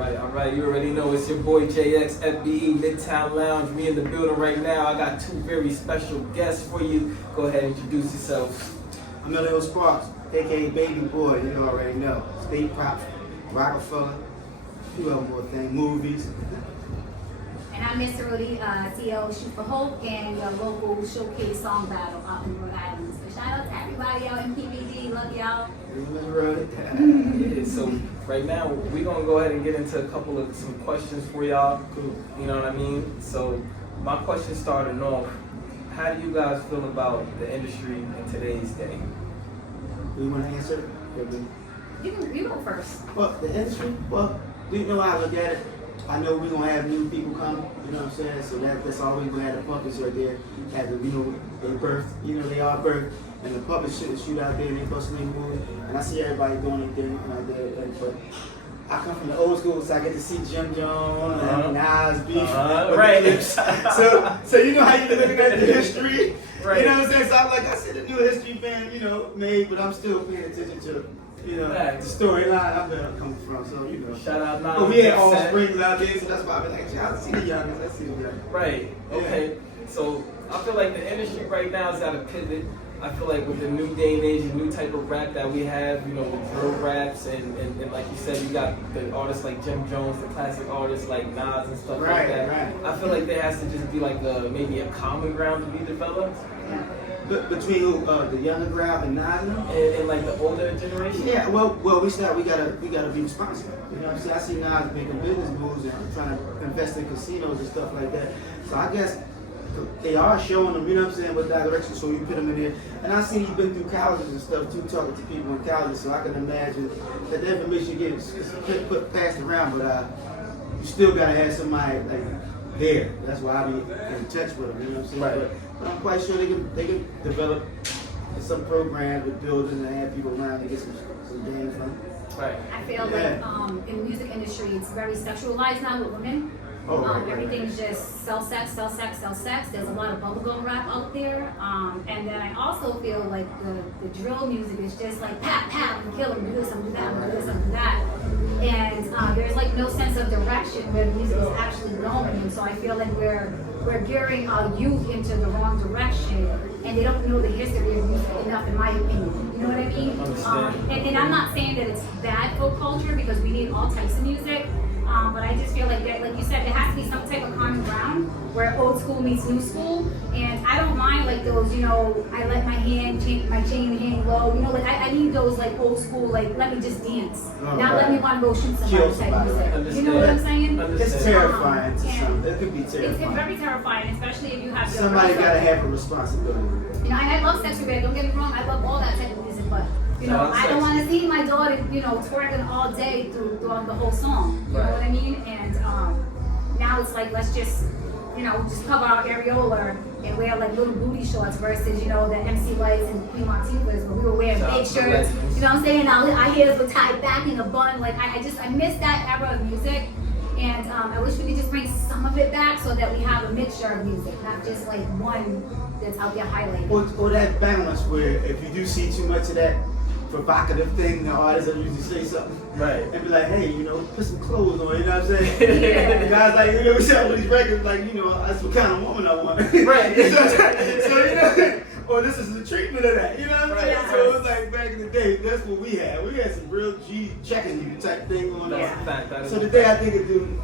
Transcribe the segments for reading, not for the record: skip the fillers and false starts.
All right. You already know it's your boy JX, FBE, MIDTOWN Lounge. Me in the building right now. I got two very special guests for you. Go ahead and introduce yourselves. MsRhodey, aka Baby Boy, you already know. State Prop, Rockefeller, a few other more things, movies. And I'm MsRhodey, CEO of Shoot for Hope and your local showcase song battle out in Rhode Island. So shout out to everybody out in PBD. Love y'all. Yeah, so right now we're gonna go ahead and get into some questions for y'all. Cool. You know what I mean? So my question starting off, how do you guys feel about the industry in today's day? Do you want to answer? You go first. Well, the industry, you know how I look at it. I know we're going to have new people come, you know what I'm saying? So that's always going to have the puppets right there. As the, they birth, they are birth. And the puppets shoot out there and they busting their movie. And I see everybody doing their thing out there. But I come from the old school, so I get to see Jim Jones and Nas beef. Right. So you know how you're looking at the history. Right. You know what I'm saying? So I'm like, I see the new history fan, made, but I'm still paying attention to the storyline I'm coming from. So, Shout out Nas. But we had all springs out there, so that's why I be like, I see the youngest, I see the youngest. Right. Okay. So I feel like the industry right now is at a pivot. I feel like with the new day and age, the new type of rap that we have, the drill raps, and like you said, you got the artists like Jim Jones, the classic artists like Nas and stuff like that. Right. I feel like there has to just be like maybe a common ground to be developed. Between the younger crowd and Nas and like the older generation. Yeah, well, we gotta be responsible. You know what I'm saying? I see Nas making business moves and trying to invest in casinos and stuff like that. So I guess they are showing them, what I'm saying, with that direction. So you put them in there, and I see you've been through colleges and stuff too, talking to people in colleges. So I can imagine that the information gets put passed around, but you still gotta have somebody like there. That's why I be in touch with them. You know what I'm saying? Right. But I'm quite sure they can develop some programs with buildings and have people around to get some games from. Right. I feel like in the music industry, it's very sexualized now with women. Everything's just sell sex. There's a lot of bubblegum rap out there. And then I also feel like the drill music is just like pat, and kill him, do this, and do that, and do this, and do that. And there's like no sense of direction where the music is actually going. And so I feel like we're gearing our youth into the wrong direction, and they don't know the history of music enough, in my opinion. You know what I mean? And I'm not saying that it's bad for culture, because we need all types of music. But I just feel like that, like you said, there has to be some type of common ground where old school meets new school. And I don't mind like those, I let my chain hang low. Like I need those like old school, like let me just dance. Not let me want to go shoot somebody type music. You know what I'm saying? It's terrifying to some. It could be terrifying. It's very terrifying, especially if you have your somebody got to have a responsibility. I love sex rebellion, don't get me wrong, I love all that type of music, but I don't want to see my daughter, twerking all day throughout the whole song. You know what I mean? And now it's like, let's just cover our areola and wear like little booty shorts versus, the MC Lights and Queen Latifahs, but we were wearing big shirts. You know what I'm saying? Our hairs were tied back in a bun. Like I miss that era of music. And I wish we could just bring some of it back so that we have a mixture of music, not just like one that's out there highlighted. Or that balance where if you do see too much of that provocative thing, the artists will usually say something. Right. And be like, hey, put some clothes on, you know what I'm saying? Yeah. The guys like, we sell these records like, that's what kind of woman I want. Right. so or this is the treatment of that, you know what I'm saying? Yeah. So it's like back in the day, that's what we had. We had some real G checking you type thing going on. Yeah. So today I think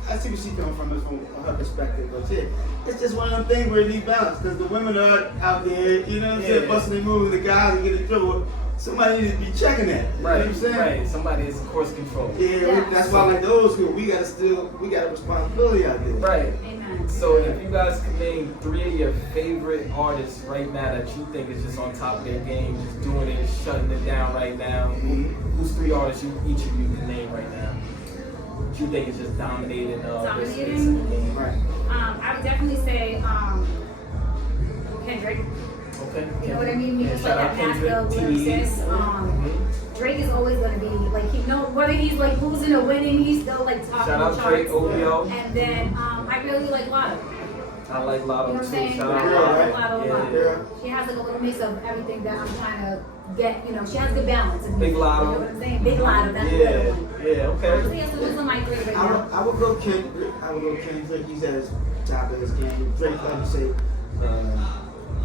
I see where she's coming from her perspective, but yeah, it's just one of them things where it needs balance, because the women are out there, you know what I'm saying, busting their moves, the guys are getting in trouble. Somebody needs to be checking that. You know what I'm saying? Right. Somebody is course control. Yeah, that's why like the old school, we got a responsibility out there. Right. Amen. So if you guys could name 3 of your favorite artists right now that you think is just on top of their game, just doing it, shutting it down right now, who's 3 artists each of you can name right now? What you think is just dominating this game? Right. I would definitely say Kendrick. Okay. You know what I mean? He's Shout like out that Kendrick, master lyricist. Drake is always gonna be like whether he's like losing or winning, he's still like top Shout of out the Drake, charts. Omillio. And then I really like Lotto. I like Lotto You know what I'm too. saying? Shout I out like Lotto. Lotto a lot. Yeah. She has like a little mix of everything that I'm trying to get. You know, she has good balance. Big Lotto. You know what I'm saying? Big Lotto. That's the Yeah, other one. yeah, okay. Honestly, that's the my grade right now. I would go Kendrick. I would go Kendrick. He's at his top of his game. Drake, like you say,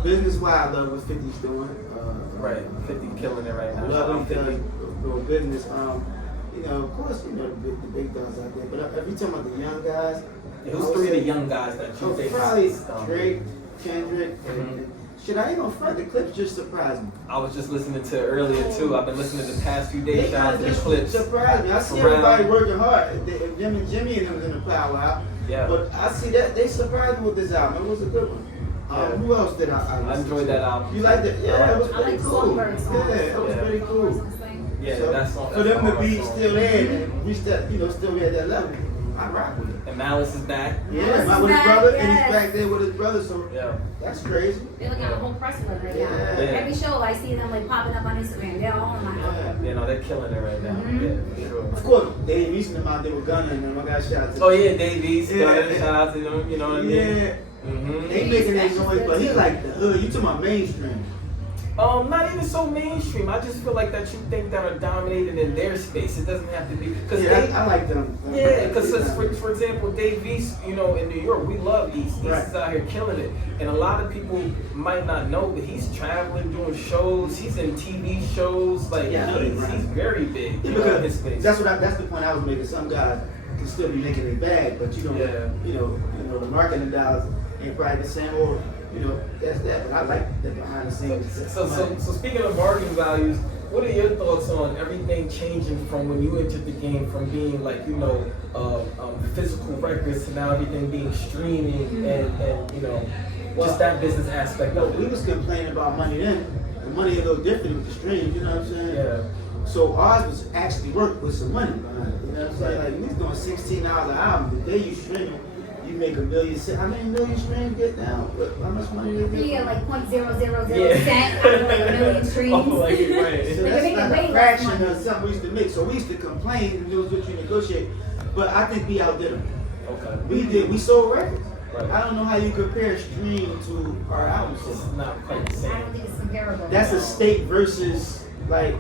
business-wise, I love what 50's doing. Right, 50 killing it right I now. love what he does 50. with business. You know, of course, you know the big dogs out there. But every time about the young guys, Who's three of the young guys that you think? probably is, Drake, Kendrick, and shit. I ain't gonna front. The clips just surprised me. I was just listening to it earlier too. I've been listening to the past few days. They Shout out to the clips. surprised me. I see Around. everybody working hard. If Jimmy and them was in the power out. Yeah. But I see that they surprised me with this album. It was a good one. Yeah. Who else did I enjoyed that album. You liked it? Yeah, it was I pretty like cool. Songbird songs. Yeah, it was Yeah. pretty cool. Yeah, So, that song. for them to be song. still there and reach that, you know, still be at that level, I rock with it. And Malice is back. Yeah, Malice with is his back, brother, and yes. he's back there with his brother, so Yeah. that's crazy. They're like on a whole press run right now. Yeah. Yeah. Every show I see them like popping up on Instagram. They're all on my album. You know, they're killing it right now. Mhm. Yeah, for sure. Of course, they ain't reaching them out there with Gunna and them. I got shout out to Oh yeah, Davies. Yeah. Shout out to them. You know what I mean? Yeah. Mm-hmm. They making that noise, but he like the hood. You talking about mainstream. Not even so mainstream. I just feel like that you think that are dominating in their space. It doesn't have to be because Yeah, I like them. yeah, because for example, Dave East, you know, in New York, we love East. East Right. is out here killing it, and a lot of people might not know, but he's traveling, doing shows. He's in TV shows. Like Yeah, I know he's, that, right. he's very big. Yeah, You know, in his because space. that's the point I was making. Some guys can still be making their bag, but you don't. Yeah. You know the marketing dollars ain't probably the same, or you know that's that. But I like the behind the scenes. So speaking of marketing values, what are your thoughts on everything changing from when you entered the game, from being like, you know, physical records to now everything being streaming and you know, just that business aspect of We it? was complaining about money then. The money a little different with the streams. You know what I'm saying? Yeah. So ours was actually work with some money behind it. You know what I'm saying? Like we was doing $16 an album. The day you stream it, you make $1 million. How many million streams get down? How much money they get? Yeah, like 0.000 Yeah. cent out of like a million streams. Oh, like, right. So But that's you're like making a way less fraction money. of something we used to make. So we used to complain and it was what you negotiate. But I think we outdid them. Okay. We sold records. Right. I don't know how you compare stream to our album It's sales. not quite the I same. don't think it's comparable. That's a state versus like,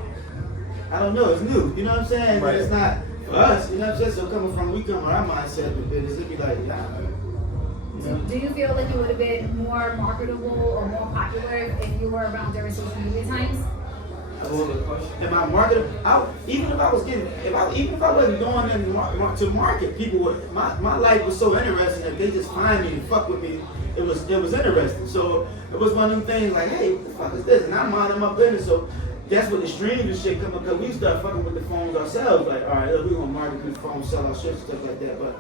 I don't know, it's new. You know what I'm saying? Right. It's not for us, you know what I'm saying? So we come with our mindset of the business, it'd be like, nah. You know? Do you feel like you would have been more marketable or more popular if you were around during social media times? That's a good question. Am I marketable? Even if I wasn't doing it to market, people would. My life was so interesting that they just find me and fuck with me. It was interesting. So it was one of them things like, hey, what the fuck is this? And I'm minding my business. So that's when the streams and shit come up. Cause we start fucking with the phones ourselves. Like, all right, look, we gonna market these phones, sell our shit, stuff like that. But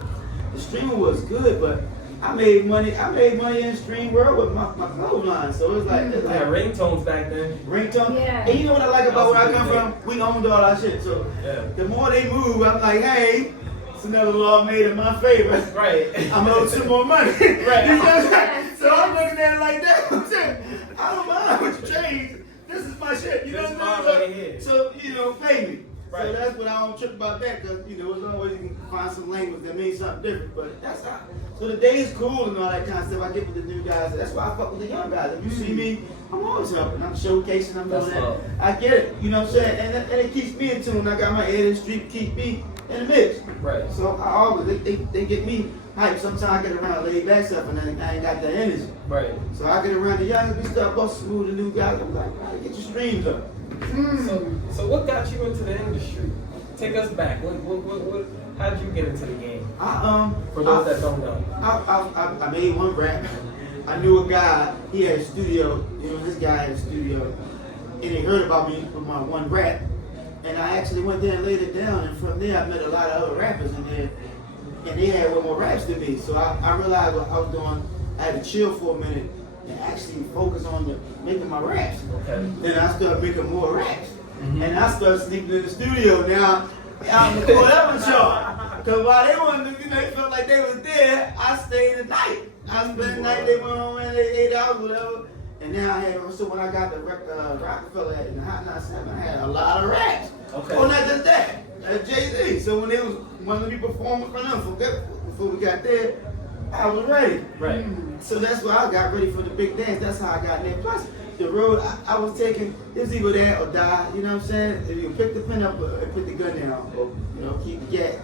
the streaming was good. But I made money in the stream world with my clothes line. So it's like, Yeah, ringtones back then. ringtone. Yeah. And you know what I like about where I That's a come good from? We owned all our shit. So Yeah. the more they move, I'm like, hey, it's another law made in my favor. Right. I'm owed some more money. Right. You know what I'm saying? So I'm looking at it like that. I'm saying, I don't mind what you change. This is my shit. You know This what I'm is saying? mine right here. So, you know, pay me. Right. So that's what I don't trip about that, because, you know, as always you can find some language that means something different. But that's how. So the day is cool and all that kind of stuff. I get with the new guys. That's why I fuck with the young guys. If you see me, I'm always helping. I'm showcasing. I'm That's doing that. love. I get it. You know what I'm saying? And it keeps me in tune. I got my head in the street, keep me in the mix. Right. So I always, they get me hyped. Sometimes I get around laid back stuff and then I ain't got that energy. Right. So I get around the young, we start busting through the new guys. I'm like, all right, get your streams up. So what got you into the industry? Take us back. How did you get into the game? For those that don't know. I made one rap. I knew a guy, he had a studio, you know, this guy had a studio, and he heard about me from my one rap. And I actually went there and laid it down, and from there I met a lot of other rappers in there, and they had way more raps than me. So I realized what I was doing, I had to chill for a minute and actually focus on making my raps. Okay. Then I started making more raps. And I started sleeping in the studio now. I'm the whatever show. Because while they wanted to, they felt like they was there, I stayed the night. I spent the night, they went home and they 8 hours, whatever. And now I had, so when I got the Rockefeller in the Hot 97, I had a lot of raps. Okay. Oh, not just that. Jay-Z. So when they was, when we performing for them, before we got there, I was ready. Right. so that's why I got ready for the big dance. That's how I got there. Plus, the road I was taking, it was either that or die. You know what I'm saying? If you pick the pen up or put the gun down, or, you know, keep the gat.